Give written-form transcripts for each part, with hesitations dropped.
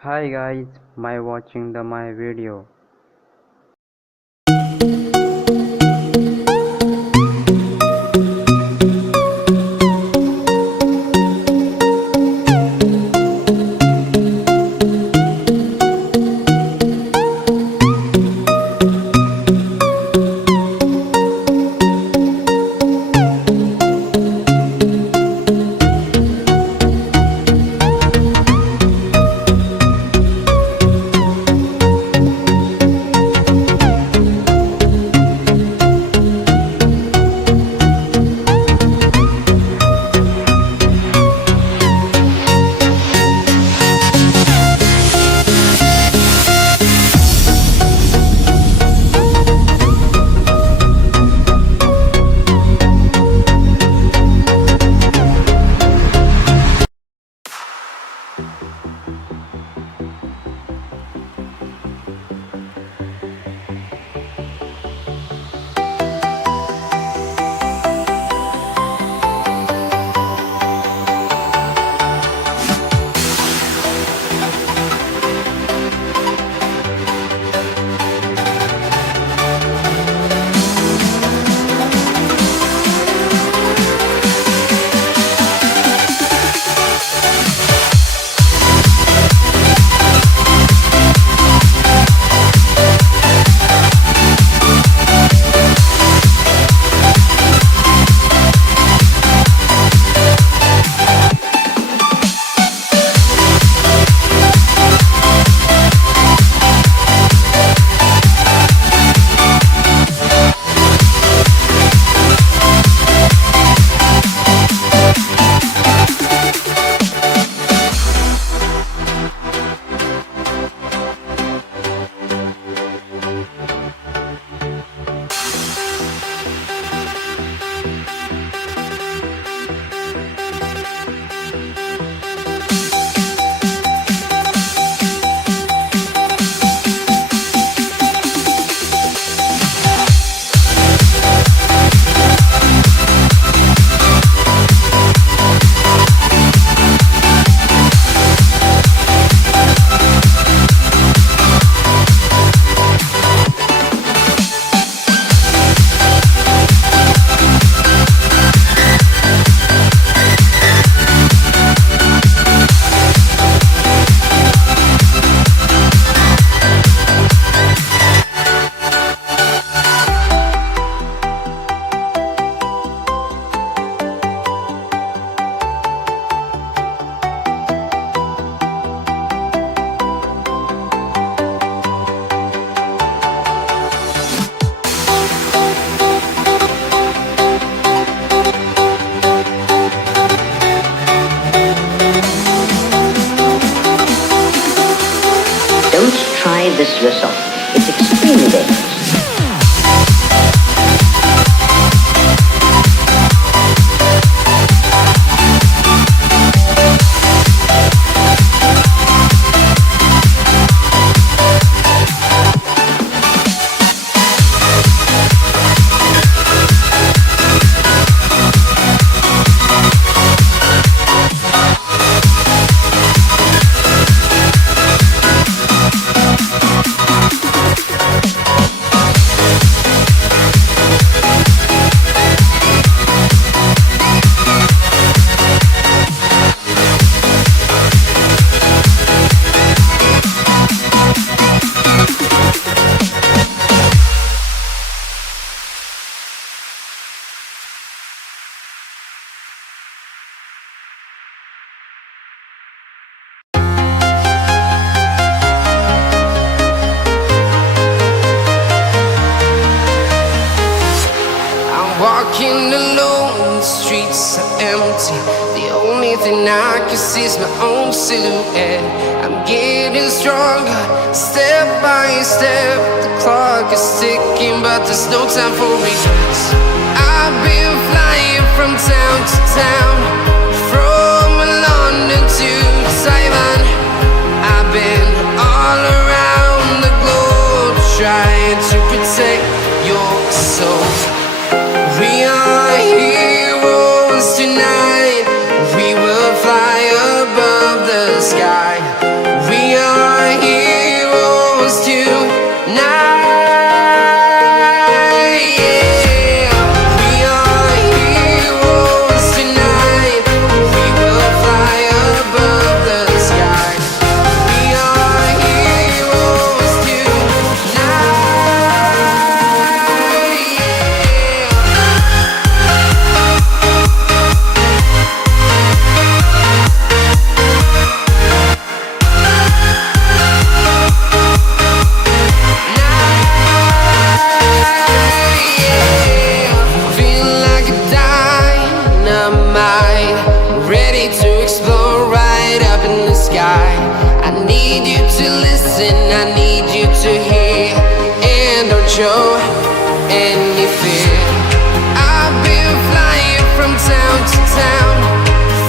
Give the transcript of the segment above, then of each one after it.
Hi guys, my watching the my video. Don't try this yourself. It's extremely dangerous. Walking alone, the streets are empty. The only thing I can see is my own silhouette. I'm getting stronger, step by step. The clock is ticking, but there's no time for regrets. I've been flying from town to town, from London to Taiwan. I've been all around the globe, trying to protect your soul. We are heroes tonight. We will fly above the sky. We are need you to listen, I need you to hear, and don't show any fear. I've been flying from town to town,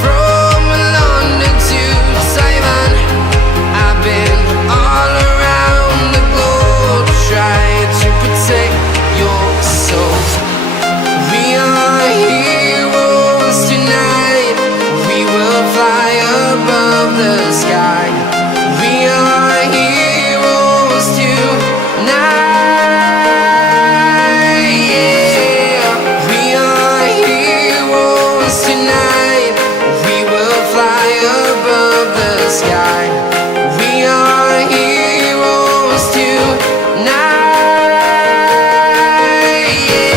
from London to Taiwan. I've been all around the globe trying to protect your soul. We are heroes tonight, we will fly above the sky. We are heroes tonight, yeah. We are heroes tonight, we will fly above the sky. We are heroes tonight, yeah.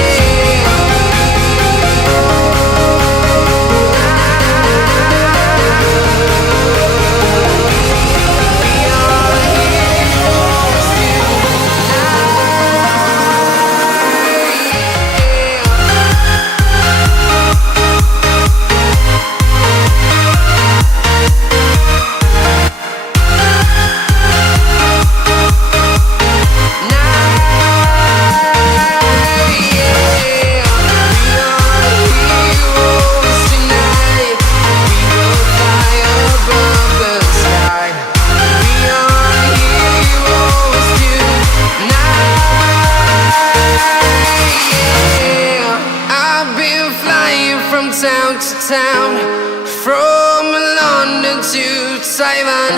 Town to town, from London to Taiwan.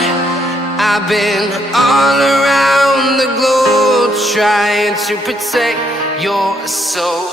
I've been all around the globe trying to protect your soul.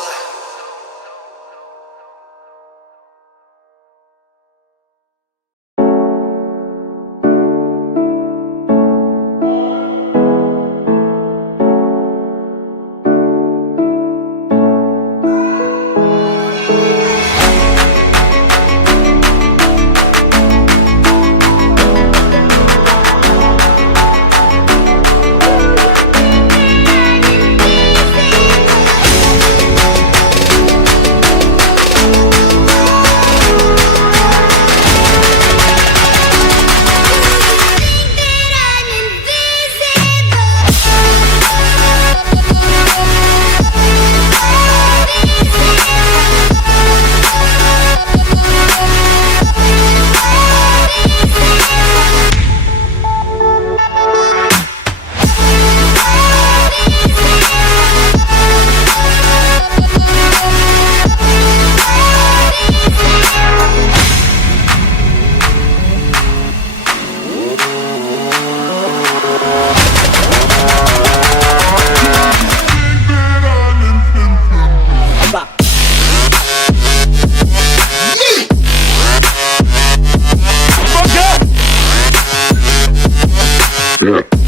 Yeah.